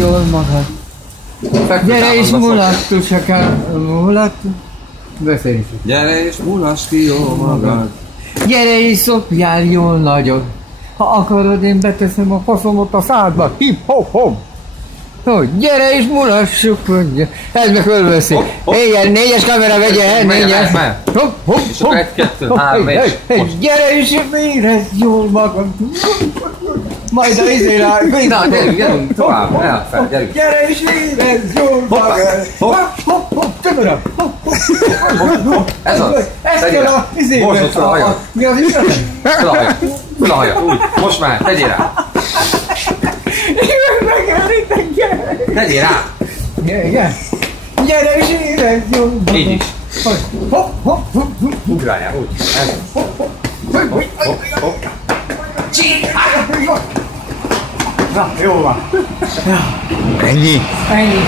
jól magad. Gyere és mulattu. Beszélj is. Gyere és mulass ki jól magad. Gyere és szopjál jól nagyot. Ha akarod, én beteszem a faszomot a szádba. Hip-hop-hop. Gyere és mulassuk. Ez meg fölveszi. Éjjel, 4-es kamera vegye, 4-es. És akkor 1, 2, 3, és gyere és érezd jól magad. Majd a izére. Na, gyerünk tovább, ne fel, gyerünk. Gyere és érezd jól magad. Tömöröm. Ez az. Ez kell a izére. Most fel a hajad. Mi az is? Fel a hajad. Úgy, most már, tegyél rá. Megelitek, gyere. Tegyél rá. Igen. Gyere és érezd jól magad. Így is. Hopp. Ugráljál, úgy. Ez. Hopp. Na, jó van. Ennyi. Ennyi.